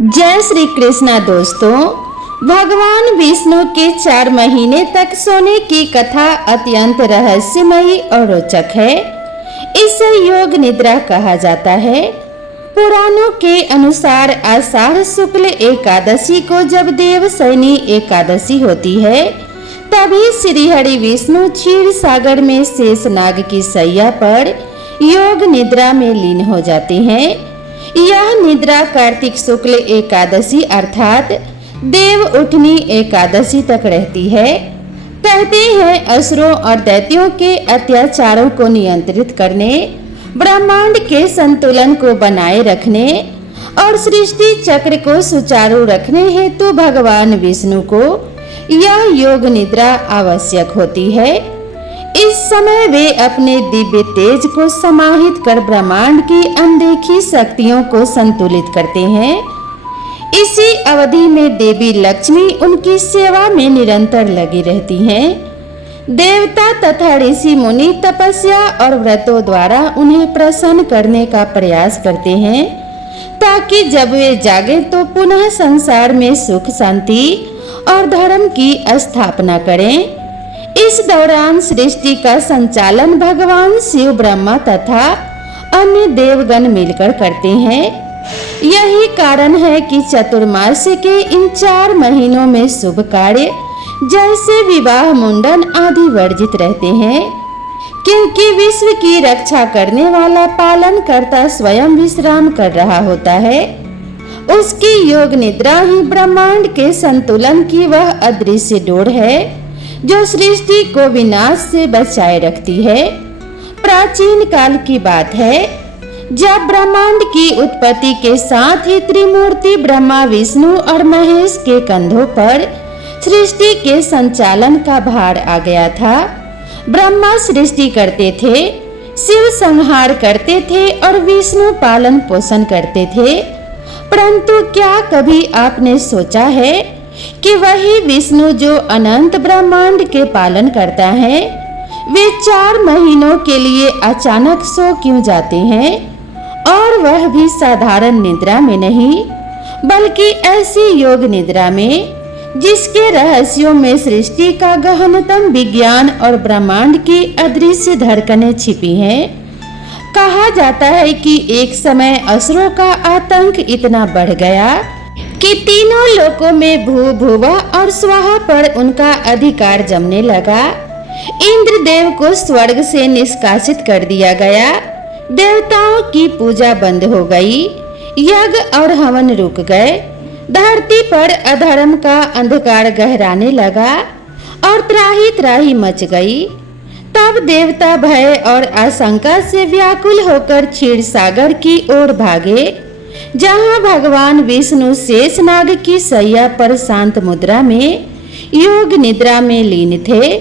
जय श्री कृष्णा दोस्तों। भगवान विष्णु के 4 महीने तक सोने की कथा अत्यंत रहस्यमयी और रोचक है। इसे योग निद्रा कहा जाता है। पुराणों के अनुसार आषाढ़ शुक्ल एकादशी को जब देवशयनी एकादशी होती है तभी श्री हरि विष्णु क्षीर सागर में शेषनाग की शैया पर योग निद्रा में लीन हो जाते हैं। यह निद्रा कार्तिक शुक्ल एकादशी अर्थात देव उठनी एकादशी तक रहती है। कहते हैं असुरों और दैत्यों के अत्याचारों को नियंत्रित करने, ब्रह्मांड के संतुलन को बनाए रखने और सृष्टि चक्र को सुचारू रखने हेतु भगवान विष्णु को यह योग निद्रा आवश्यक होती है। इस समय वे अपने दिव्य तेज को समाहित कर ब्रह्मांड की अनदेखी शक्तियों को संतुलित करते हैं। इसी अवधि में देवी लक्ष्मी उनकी सेवा में निरंतर लगी रहती हैं। देवता तथा ऋषि मुनि तपस्या और व्रतों द्वारा उन्हें प्रसन्न करने का प्रयास करते हैं ताकि जब वे जागे तो पुनः संसार में सुख शांति और धर्म की स्थापना करें। इस दौरान सृष्टि का संचालन भगवान शिव, ब्रह्मा तथा अन्य देवगण मिलकर करते हैं। यही कारण है कि चतुर्मास के इन 4 महीनों में शुभ कार्य जैसे विवाह, मुंडन आदि वर्जित रहते हैं, क्योंकि विश्व की रक्षा करने वाला पालन कर्ता स्वयं विश्राम कर रहा होता है। उसकी योग निद्रा ही ब्रह्मांड के संतुलन की वह अदृश्य डोर है जो सृष्टि को विनाश से बचाए रखती है। प्राचीन काल की बात है जब ब्रह्मांड की उत्पत्ति के साथ ही त्रिमूर्ति ब्रह्मा, विष्णु और महेश के कंधों पर सृष्टि के संचालन का भार आ गया था। ब्रह्मा सृष्टि करते थे, शिव संहार करते थे और विष्णु पालन पोषण करते थे। परंतु क्या कभी आपने सोचा है कि वही विष्णु जो अनंत ब्रह्मांड के पालन करता है, वे 4 महीनों के लिए अचानक सो क्यों जाते हैं, और वह भी साधारण निद्रा में नहीं बल्कि ऐसी योग निद्रा में जिसके रहस्यों में सृष्टि का गहनतम विज्ञान और ब्रह्मांड की अदृश्य धड़कनें छिपी हैं। कहा जाता है कि एक समय असुरों का आतंक इतना बढ़ गया कि तीनों लोकों में भू, भुवा और स्वाहा पर उनका अधिकार जमने लगा। इंद्रदेव को स्वर्ग से निष्कासित कर दिया गया, देवताओं की पूजा बंद हो गई, यज्ञ और हवन रुक गए, धरती पर अधर्म का अंधकार गहराने लगा और त्राही त्राही मच गई। तब देवता भय और आशंका से व्याकुल होकर क्षीर सागर की ओर भागे, जहां भगवान विष्णु शेषनाग की शैया पर शांत मुद्रा में योग निद्रा में लीन थे।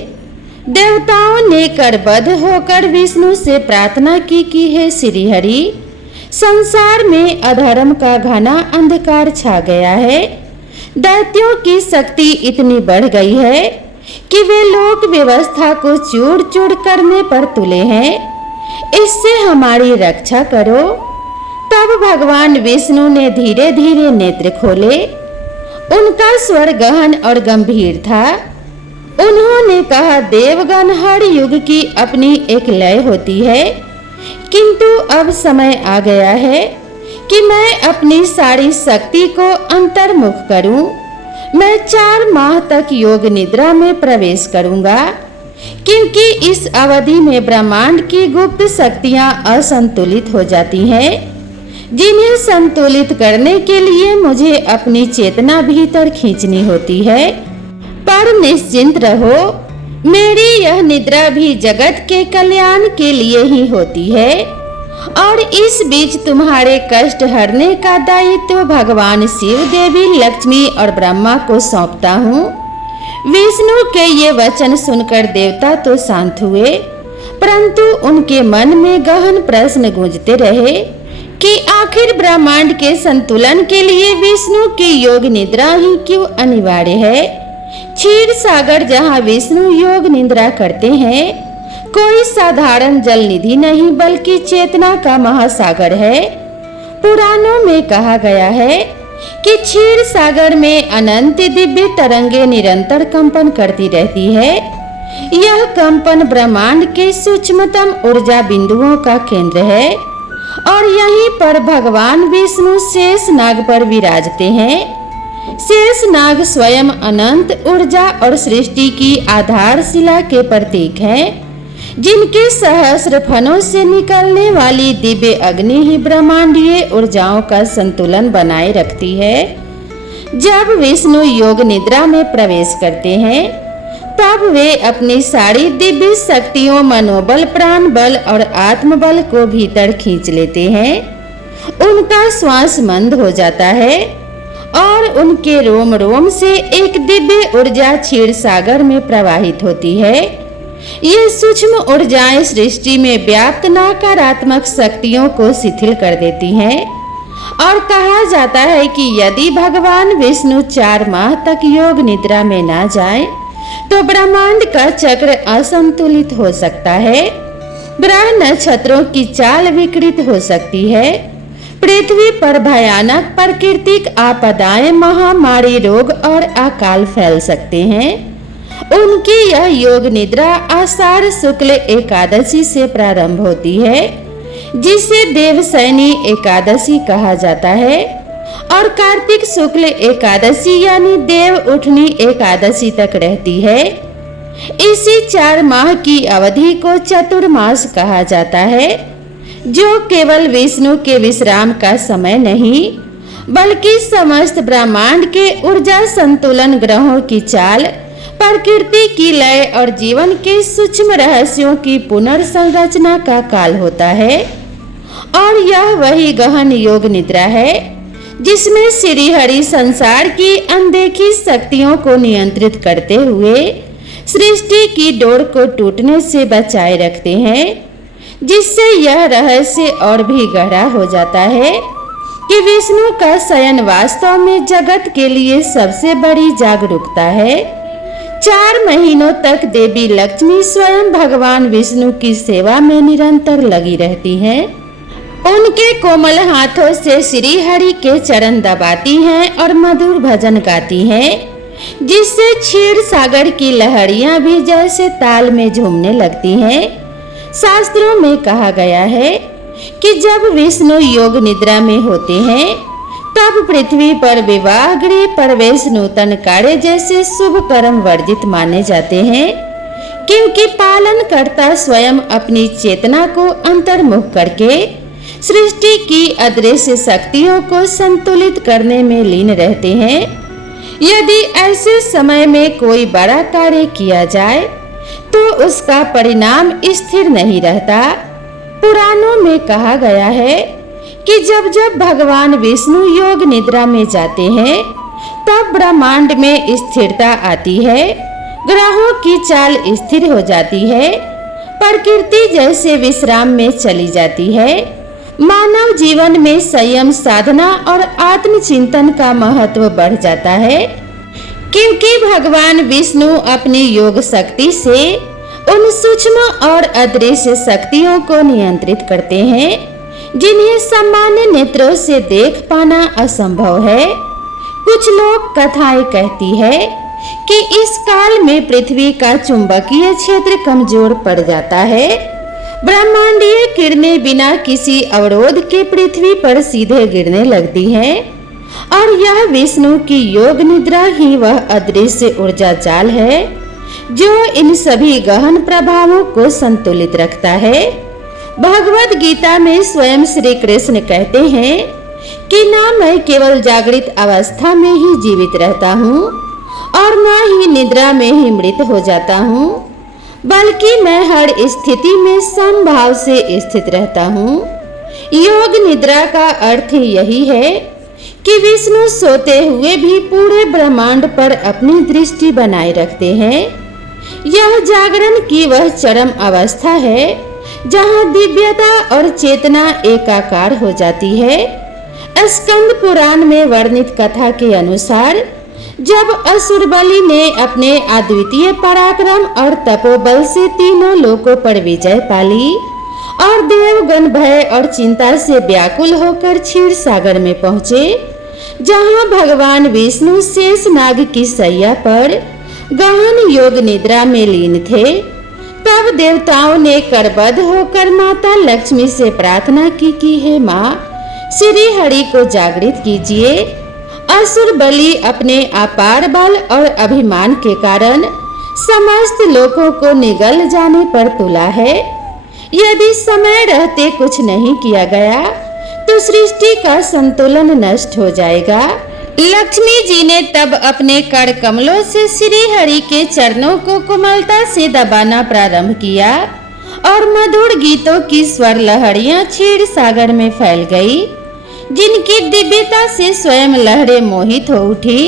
देवताओं ने करबद्ध होकर विष्णु से प्रार्थना की कि हे श्री हरि, संसार में अधर्म का घना अंधकार छा गया है। दैत्यों की शक्ति इतनी बढ़ गई है कि वे लोक व्यवस्था को चूर चूर करने पर तुले हैं। इससे हमारी रक्षा करो। तब भगवान विष्णु ने धीरे धीरे नेत्र खोले। उनका स्वर गहन और गंभीर था। उन्होंने कहा, देवगण हर युग की अपनी एक लय होती है, किंतु अब समय आ गया है कि मैं अपनी सारी शक्ति को अंतर्मुख करूं। मैं 4 माह तक योग निद्रा में प्रवेश करूंगा, क्योंकि इस अवधि में ब्रह्मांड की गुप्त शक्तियां असंतुलित हो जाती हैं, जिन्हें संतुलित करने के लिए मुझे अपनी चेतना भीतर खींचनी होती है। पर निश्चिंत रहो, मेरी यह निद्रा भी जगत के कल्याण के लिए ही होती है और इस बीच तुम्हारे कष्ट हरने का दायित्व भगवान शिव, देवी लक्ष्मी और ब्रह्मा को सौंपता हूँ। विष्णु के ये वचन सुनकर देवता तो शांत हुए, परंतु उनके मन में गहन प्रश्न गूंजते रहे कि आखिर ब्रह्मांड के संतुलन के लिए विष्णु की योग निद्रा ही क्यों अनिवार्य है। क्षीर सागर जहाँ विष्णु योग निद्रा करते हैं, कोई साधारण जल निधि नहीं बल्कि चेतना का महासागर है। पुराणों में कहा गया है, कि क्षीर सागर में अनंत दिव्य तरंगे निरंतर कंपन करती रहती है। यह कंपन ब्रह्मांड के सूक्ष्मतम ऊर्जा बिंदुओं का केंद्र है और यहीं पर भगवान विष्णु शेष नाग पर विराजते हैं। शेष नाग स्वयं अनंत ऊर्जा और सृष्टि की आधारशिला के प्रतीक हैं, जिनके सहस्र फनों से निकलने वाली दिव्य अग्नि ही ब्रह्मांडीय ऊर्जाओं का संतुलन बनाए रखती है। जब विष्णु योग निद्रा में प्रवेश करते हैं तब वे अपनी सारी दिव्य शक्तियों, मनोबल, प्राण बल और आत्मबल को भीतर खींच लेते हैं। उनका श्वास मंद हो जाता है और उनके रोम रोम से एक दिव्य ऊर्जा क्षीर सागर में प्रवाहित होती है। ये सूक्ष्म ऊर्जाएं सृष्टि में व्याप्त नकारात्मक शक्तियों को शिथिल कर देती हैं और कहा जाता है कि यदि भगवान विष्णु 4 माह तक योग निद्रा में ना जाएं, तो ब्रह्मांड का चक्र असंतुलित हो सकता है, ग्रह नक्षत्रों की चाल विकृत हो सकती है, पृथ्वी पर भयानक प्राकृतिक आपदाएं, महामारी, रोग और अकाल फैल सकते हैं। उनकी यह योग निद्रा आषाढ़ शुक्ल एकादशी से प्रारंभ होती है, जिसे देवशयनी एकादशी कहा जाता है, और कार्तिक शुक्ल एकादशी यानी देव उठनी एकादशी तक रहती है। इसी 4 माह की अवधि को चतुर्मास कहा जाता है, जो केवल विष्णु के विश्राम का समय नहीं, बल्कि समस्त ब्रह्मांड के ऊर्जा संतुलन, ग्रहों की चाल, प्रकृति की लय और जीवन के सूक्ष्म रहस्यों की पुनर्संरचना का काल होता है। और यह वही गहन योग निद्रा है जिसमें श्री हरि संसार की अनदेखी शक्तियों को नियंत्रित करते हुए सृष्टि की डोर को टूटने से बचाए रखते हैं, जिससे यह रहस्य और भी गहरा हो जाता है कि विष्णु का शयन वास्तव में जगत के लिए सबसे बड़ी जागरूकता है। 4 महीनों तक देवी लक्ष्मी स्वयं भगवान विष्णु की सेवा में निरंतर लगी रहती हैं। उनके कोमल हाथों से श्री हरि के चरण दबाती हैं और मधुर भजन गाती हैं, जिससे क्षीर सागर की लहरियां भी जैसे ताल में झूमने लगती हैं। शास्त्रों में कहा गया है कि जब विष्णु योग निद्रा में होते हैं तब पृथ्वी पर विवाह गृह प्रवेश, नूतन कार्य जैसे शुभ कर्म वर्जित माने जाते हैं, क्योंकि पालनकर्ता स्वयं अपनी चेतना को अंतर्मुख करके सृष्टि की अदृश्य शक्तियों को संतुलित करने में लीन रहते हैं। यदि ऐसे समय में कोई बड़ा कार्य किया जाए तो उसका परिणाम स्थिर नहीं रहता। पुराणों में कहा गया है कि जब जब भगवान विष्णु योग निद्रा में जाते हैं तब ब्रह्मांड में स्थिरता आती है, ग्रहों की चाल स्थिर हो जाती है, प्रकृति जैसे विश्राम में चली जाती है, मानव जीवन में संयम, साधना और आत्मचिंतन का महत्व बढ़ जाता है, क्योंकि भगवान विष्णु अपनी योग शक्ति से उन सूक्ष्म और अदृश्य शक्तियों को नियंत्रित करते हैं जिन्हें सामान्य नेत्रों से देख पाना असंभव है। कुछ लोक कथाएं कहती है कि इस काल में पृथ्वी का चुंबकीय क्षेत्र कमजोर पड़ जाता है, ब्रह्मांडीय किरणें बिना किसी अवरोध के पृथ्वी पर सीधे गिरने लगती हैं, और यह विष्णु की योग निद्रा ही वह अदृश्य ऊर्जा जाल है जो इन सभी गहन प्रभावों को संतुलित रखता है। भगवद गीता में स्वयं श्री कृष्ण कहते हैं कि ना मैं केवल जागृत अवस्था में ही जीवित रहता हूँ और ना ही निद्रा में ही मृत हो जाता हूँ, बल्कि मैं हर स्थिति में समभाव से स्थित रहता हूँ। योग निद्रा का अर्थ यही है कि विष्णु सोते हुए भी पूरे ब्रह्मांड पर अपनी दृष्टि बनाए रखते हैं। यह जागरण की वह चरम अवस्था है जहाँ दिव्यता और चेतना एकाकार हो जाती है। स्कंद पुराण में वर्णित कथा के अनुसार जब असुर बलि ने अपने अद्वितीय पराक्रम और तपोबल से तीनों लोकों पर विजय पाली और देवगण भय और चिंता से व्याकुल होकर क्षीर सागर में पहुंचे, जहां भगवान विष्णु शेषनाग की सैया पर गहन योग निद्रा में लीन थे। तब देवताओं ने करबद्ध होकर माता लक्ष्मी से प्रार्थना की कि हे माँ, श्री हरि को जागृत कीजिए। असुर बलि अपने अपार बल और अभिमान के कारण समस्त लोगों को निगल जाने पर तुला है। यदि समय रहते कुछ नहीं किया गया तो सृष्टि का संतुलन नष्ट हो जाएगा। लक्ष्मी जी ने तब अपने कर कमलों से श्री हरि के चरणों को कोमलता से दबाना प्रारंभ किया और मधुर गीतों की स्वर लहरियां क्षीर सागर में फैल गई, जिनकी दिव्यता से स्वयं लहरें मोहित हो उठी।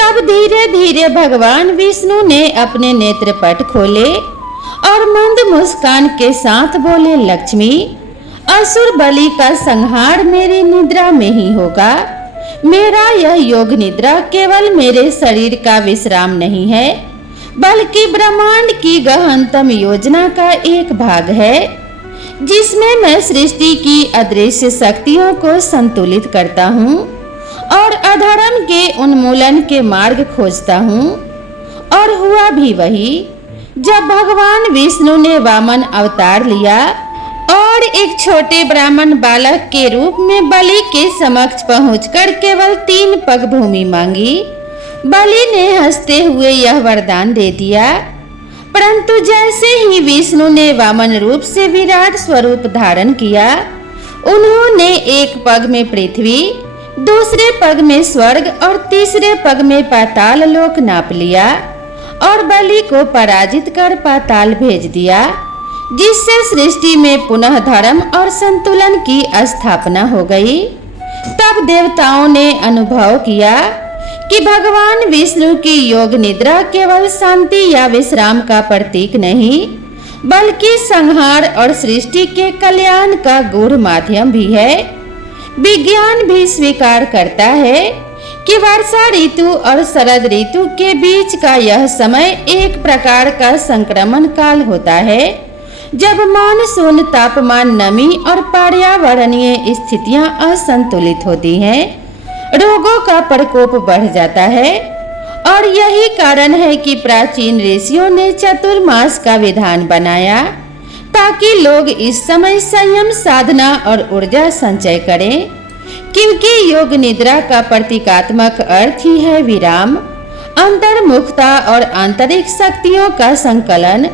तब धीरे धीरे भगवान विष्णु ने अपने नेत्रपट खोले और मंद मुस्कान के साथ बोले, लक्ष्मी, असुर बलि का संहार मेरी निद्रा में ही होगा। मेरा यह योग निद्रा केवल मेरे शरीर का विश्राम नहीं है, बल्कि ब्रह्मांड की गहनतम योजना का एक भाग है, जिसमें मैं सृष्टि की अदृश्य शक्तियों को संतुलित करता हूँ और अधर्म के उन्मूलन के मार्ग खोजता हूँ। और हुआ भी वही। जब भगवान विष्णु ने वामन अवतार लिया और एक छोटे ब्राह्मण बालक के रूप में बलि के समक्ष पहुंचकर केवल 3 पग भूमि मांगी, बलि ने हंसते हुए यह वरदान दे दिया। परंतु जैसे ही विष्णु ने वामन रूप से विराट स्वरूप धारण किया, उन्होंने एक पग में पृथ्वी, दूसरे पग में स्वर्ग और तीसरे पग में पाताल लोक नाप लिया और बलि को पराजित कर पाताल भेज दिया, जिससे सृष्टि में पुनः धर्म और संतुलन की स्थापना हो गई। तब देवताओं ने अनुभव किया कि भगवान विष्णु की योग निद्रा केवल शांति या विश्राम का प्रतीक नहीं, बल्कि संहार और सृष्टि के कल्याण का गूढ़ माध्यम भी है। विज्ञान भी स्वीकार करता है कि वर्षा ऋतु और शरद ऋतु के बीच का यह समय एक प्रकार का संक्रमण काल होता है, जब मानसून, तापमान, नमी और पर्यावरणीय स्थितियां असंतुलित होती हैं, रोगों का प्रकोप बढ़ जाता है। और यही कारण है कि प्राचीन ऋषियों ने चतुर्मास का विधान बनाया, ताकि लोग इस समय संयम, साधना और ऊर्जा संचय करें, क्योंकि योग निद्रा का प्रतीकात्मक अर्थ ही है विराम, अंतर्मुखता और आंतरिक शक्तियों का संकलन।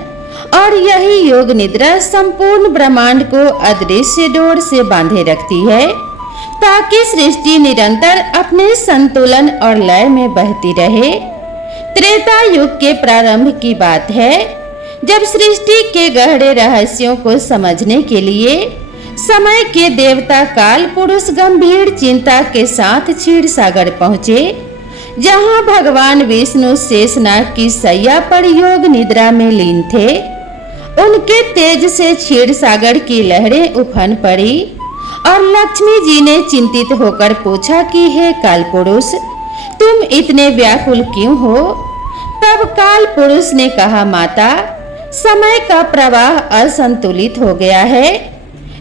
और यही योग निद्रा संपूर्ण ब्रह्मांड को अदृश्य डोर से बांधे रखती है, ताकि सृष्टि निरंतर अपने संतुलन और लय में बहती रहे। त्रेता युग के प्रारंभ की बात है, जब सृष्टि के गहरे रहस्यों को समझने के लिए समय के देवता काल पुरुष गंभीर चिंता के साथ क्षीर सागर पहुँचे, जहाँ भगवान विष्णु शेषनाग की सैया पर योग निद्रा में लीन थे। उनके तेज से क्षीर सागर की लहरें उफन पड़ी और लक्ष्मी जी ने चिंतित होकर पूछा कि हे काल पुरुष, तुम इतने व्याकुल क्यों हो? तब काल पुरुष ने कहा, माता, समय का प्रवाह असंतुलित हो गया है,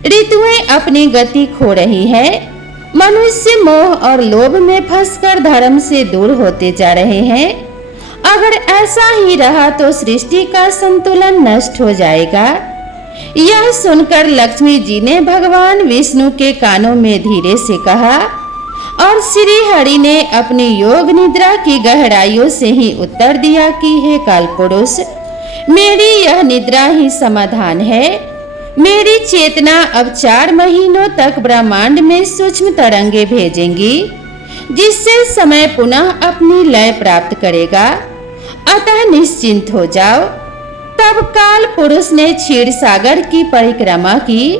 ऋतुएं अपनी गति खो रही है, मनुष्य मोह और लोभ में फंसकर धर्म से दूर होते जा रहे हैं। अगर ऐसा ही रहा तो सृष्टि का संतुलन नष्ट हो जाएगा। यह सुनकर लक्ष्मी जी ने भगवान विष्णु के कानों में धीरे से कहा और श्री हरि ने अपनी योग निद्रा की गहराइयों से ही उत्तर दिया कि हे कालपुरुष, मेरी यह निद्रा ही समाधान है। मेरी चेतना अब 4 महीनों तक ब्रह्मांड में सूक्ष्म तरंगे भेजेंगी, जिससे समय पुनः अपनी लय प्राप्त करेगा। अतः निश्चिंत हो जाओ। तब काल पुरुष ने क्षीर सागर की परिक्रमा की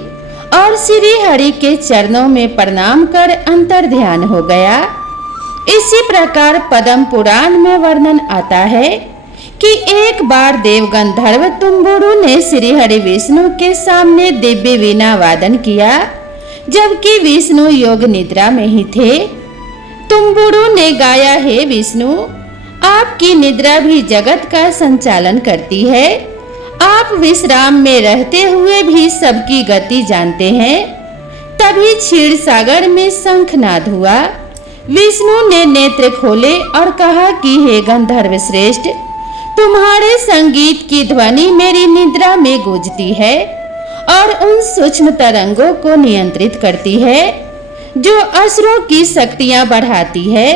और श्री हरि के चरणों में प्रणाम कर अंतर ध्यान हो गया। इसी प्रकार पद्म पुराण में वर्णन आता है कि एक बार देव गंधर्व तुम्बुरु ने श्री हरि विष्णु के सामने दिव्य वीणा वादन किया, जबकि विष्णु योग निद्रा में ही थे। तुम्बुरु ने गाया, हे विष्णु, आपकी निद्रा भी जगत का संचालन करती है। आप विश्राम में रहते हुए भी सबकी गति जानते हैं। तभी क्षीर सागर में शंखनाद हुआ। विष्णु ने नेत्र खोले और कहा कि हे गंधर्व श्रेष्ठ, तुम्हारे संगीत की ध्वनि मेरी निद्रा में गूंजती है और उन सूक्ष्म तरंगों को नियंत्रित करती है जो असुरों की शक्तियां बढ़ाती है।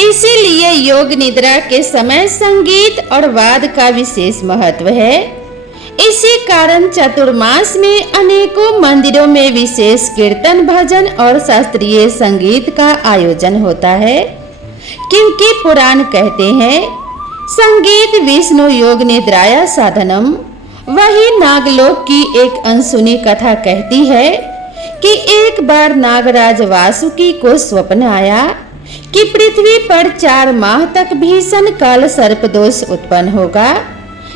इसीलिए योग निद्रा के समय संगीत और वाद का विशेष महत्व है। इसी कारण चतुर्मास में अनेकों मंदिरों में विशेष कीर्तन, भजन और शास्त्रीय संगीत का आयोजन होता है, क्योंकि पुराण कहते हैं संगीत विष्णु योग निद्राया साधनम। वही नागलोक की एक अनसुनी कथा कहती है कि एक बार नागराज वासुकी को स्वप्न आया कि पृथ्वी पर 4 माह तक भीषण काल सर्पदोष उत्पन्न होगा।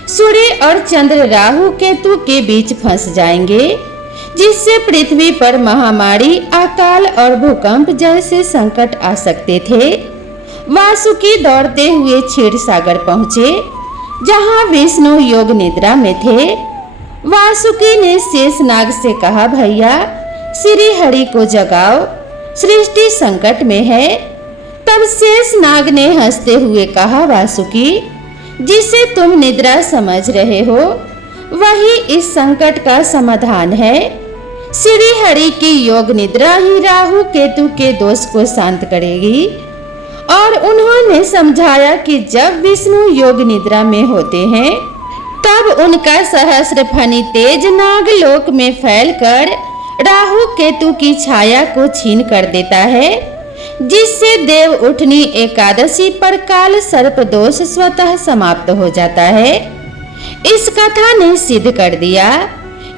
सूर्य और चंद्र राहु केतु के बीच फंस जाएंगे, जिससे पृथ्वी पर महामारी, अकाल और भूकंप जैसे संकट आ सकते थे। वासुकी दौड़ते हुए क्षीर सागर पहुंचे, जहां विष्णु योग निद्रा में थे। वासुकी ने शेषनाग से कहा, भैया श्री हरि को जगाओ, सृष्टि संकट में है। तब शेषनाग ने हंसते हुए कहा, वासुकी, जिसे तुम निद्रा समझ रहे हो वही इस संकट का समाधान है। श्री हरि की योग निद्रा ही राहु केतु के दोष को शांत करेगी। और उन्होंने समझाया कि जब विष्णु योग निद्रा में होते हैं तब उनका सहस्र फनी तेज नागलोक में फैलकर राहु केतु की छाया को छीन कर देता है, जिससे देव उठनी एकादशी पर काल सर्प दोष स्वतः समाप्त हो जाता है। इस कथा ने सिद्ध कर दिया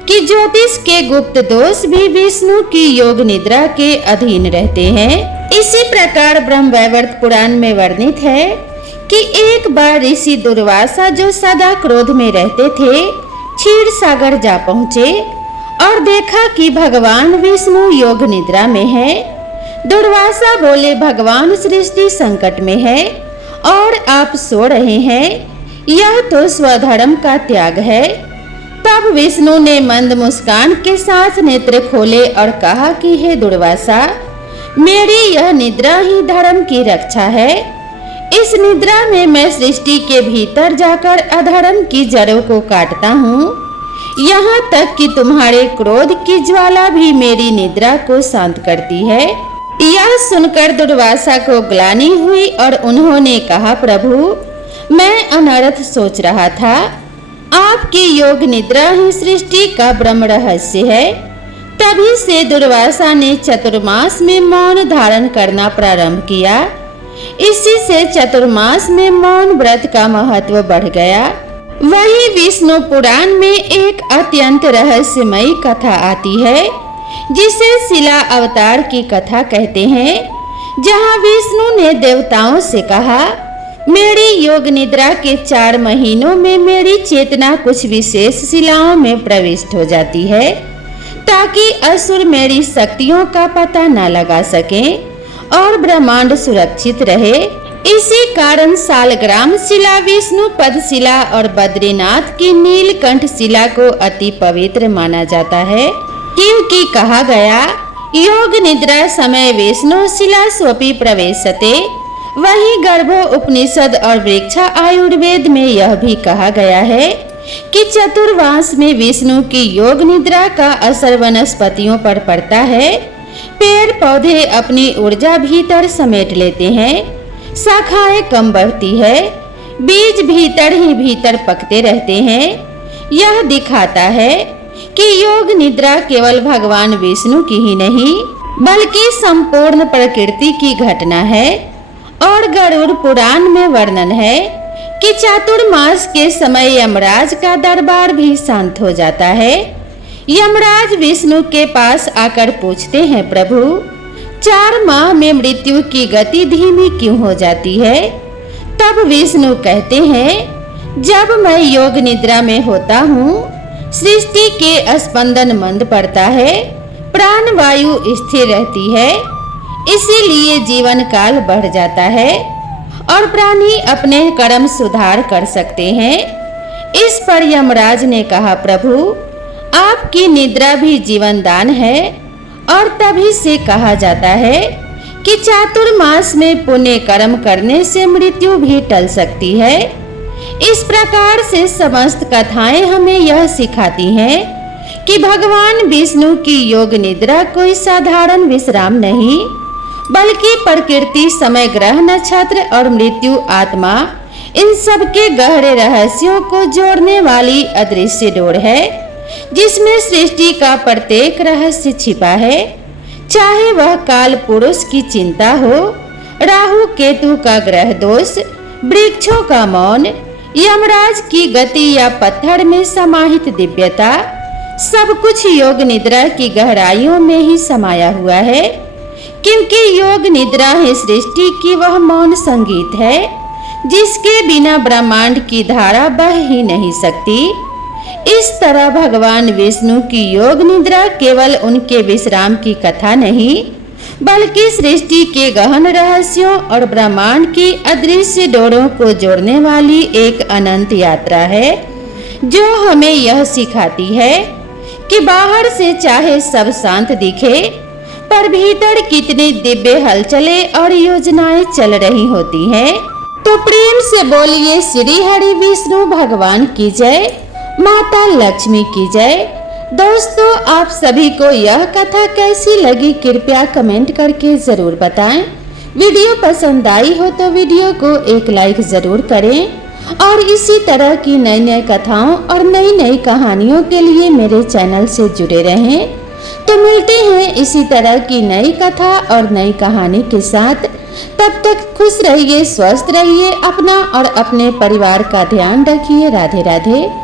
कि ज्योतिष के गुप्त दोष भी विष्णु की योग निद्रा के अधीन रहते हैं। इसी प्रकार ब्रह्मवैवर्त पुराण में वर्णित है कि एक बार ऋषि दुर्वासा, जो सदा क्रोध में रहते थे, क्षीर सागर जा पहुँचे और देखा कि भगवान विष्णु योग निद्रा में है। दुर्वासा बोले, भगवान सृष्टि संकट में है और आप सो रहे हैं, यह तो स्वधर्म का त्याग है। तब विष्णु ने मंद मुस्कान के साथ नेत्र खोले और कहा कि हे दुर्वासा, मेरी यह निद्रा ही धर्म की रक्षा है। इस निद्रा में मैं सृष्टि के भीतर जाकर अधर्म की जड़ों को काटता हूँ, यहाँ तक कि तुम्हारे क्रोध की ज्वाला भी मेरी निद्रा को शांत करती है। यह सुनकर दुर्वासा को ग्लानि हुई और उन्होंने कहा, प्रभु, मैं अनर्थ सोच रहा था। आपकी योग निद्रा ही सृष्टि का ब्रह्म रहस्य है। तभी से दुर्वासा ने चतुर्मास में मौन धारण करना प्रारंभ किया। इसी से चतुर्मास में मौन व्रत का महत्व बढ़ गया। वही विष्णु पुराण में एक अत्यंत रहस्यमयी कथा आती है, जिसे शिला अवतार की कथा कहते हैं, जहां विष्णु ने देवताओं से कहा, मेरी योग निद्रा के 4 महीनों में मेरी चेतना कुछ विशेष शिलाओं में प्रविष्ट हो जाती है, ताकि असुर मेरी शक्तियों का पता न लगा सकें और ब्रह्मांड सुरक्षित रहे। इसी कारण सालग्राम शिला, विष्णु पद शिला और बद्रीनाथ की नीलकंठ शिला को अति पवित्र माना जाता है, क्योंकि कहा गया, योग निद्रा समय विष्णु शिला स्वपि प्रवेशते। वही गर्भो उपनिषद और वृक्षा आयुर्वेद में यह भी कहा गया है कि चतुर्मास में विष्णु की योग निद्रा का असर वनस्पतियों पर पड़ता है। पेड़ पौधे अपनी ऊर्जा भीतर समेट लेते हैं, शाखाएं कम बढ़ती है, बीज भीतर ही भीतर पकते रहते हैं। यह दिखाता है कि योग निद्रा केवल भगवान विष्णु की ही नहीं, बल्कि संपूर्ण प्रकृति की घटना है। और गरुड़ पुराण में वर्णन है कि चातुर्मास के समय यमराज का दरबार भी शांत हो जाता है। यमराज विष्णु के पास आकर पूछते हैं, प्रभु, 4 माह में मृत्यु की गति धीमी क्यों हो जाती है? तब विष्णु कहते हैं, जब मैं योग निद्रा में होता हूँ, सृष्टि के स्पंदन मंद पड़ता है, प्राण वायु स्थिर रहती है, इसीलिए जीवन काल बढ़ जाता है और प्राणी अपने कर्म सुधार कर सकते हैं। इस पर यमराज ने कहा, प्रभु, आपकी निद्रा भी जीवन दान है और तभी से कहा जाता है कि चातुर्मास में पुण्य कर्म करने से मृत्यु भी टल सकती है। इस प्रकार से समस्त कथाएं हमें यह सिखाती हैं कि भगवान विष्णु की योग निद्रा कोई साधारण विश्राम नहीं, बल्कि प्रकृति, समय, ग्रह, नक्षत्र और मृत्यु आत्मा, इन सब के गहरे रहस्यों को जोड़ने वाली अदृश्य डोर है, जिसमें सृष्टि का प्रत्येक रहस्य छिपा है। चाहे वह काल पुरुष की चिंता हो, राहु केतु का ग्रह दोष, वृक्षों का मौन, यमराज की गति या पत्थर में समाहित दिव्यता, सब कुछ योग निद्रा की गहराइयों में ही समाया हुआ है। क्योंकि योग निद्रा है सृष्टि की वह मौन संगीत है, जिसके बिना ब्रह्मांड की धारा बह ही नहीं सकती। इस तरह भगवान विष्णु की योग निद्रा केवल उनके विश्राम की कथा नहीं, बल्कि सृष्टि के गहन रहस्यों और ब्रह्मांड की अदृश्य डोरों को जोड़ने वाली एक अनंत यात्रा है, जो हमें यह सिखाती है कि बाहर से चाहे सब शांत दिखे, पर भीतर कितनी दिव्य हलचलें और योजनाएं चल रही होती हैं। तो प्रेम से बोलिए श्री हरि विष्णु भगवान की जय, माता लक्ष्मी की जय। दोस्तों, आप सभी को यह कथा कैसी लगी कृपया कमेंट करके जरूर बताएं। वीडियो पसंद आई हो तो वीडियो को एक लाइक जरूर करें और इसी तरह की नई नई कथाओं और नई नई कहानियों के लिए मेरे चैनल से जुड़े रहें। तो मिलते हैं इसी तरह की नई कथा और नई कहानी के साथ। तब तक खुश रहिए, स्वस्थ रहिए, अपना और अपने परिवार का ध्यान रखिए। राधे राधे।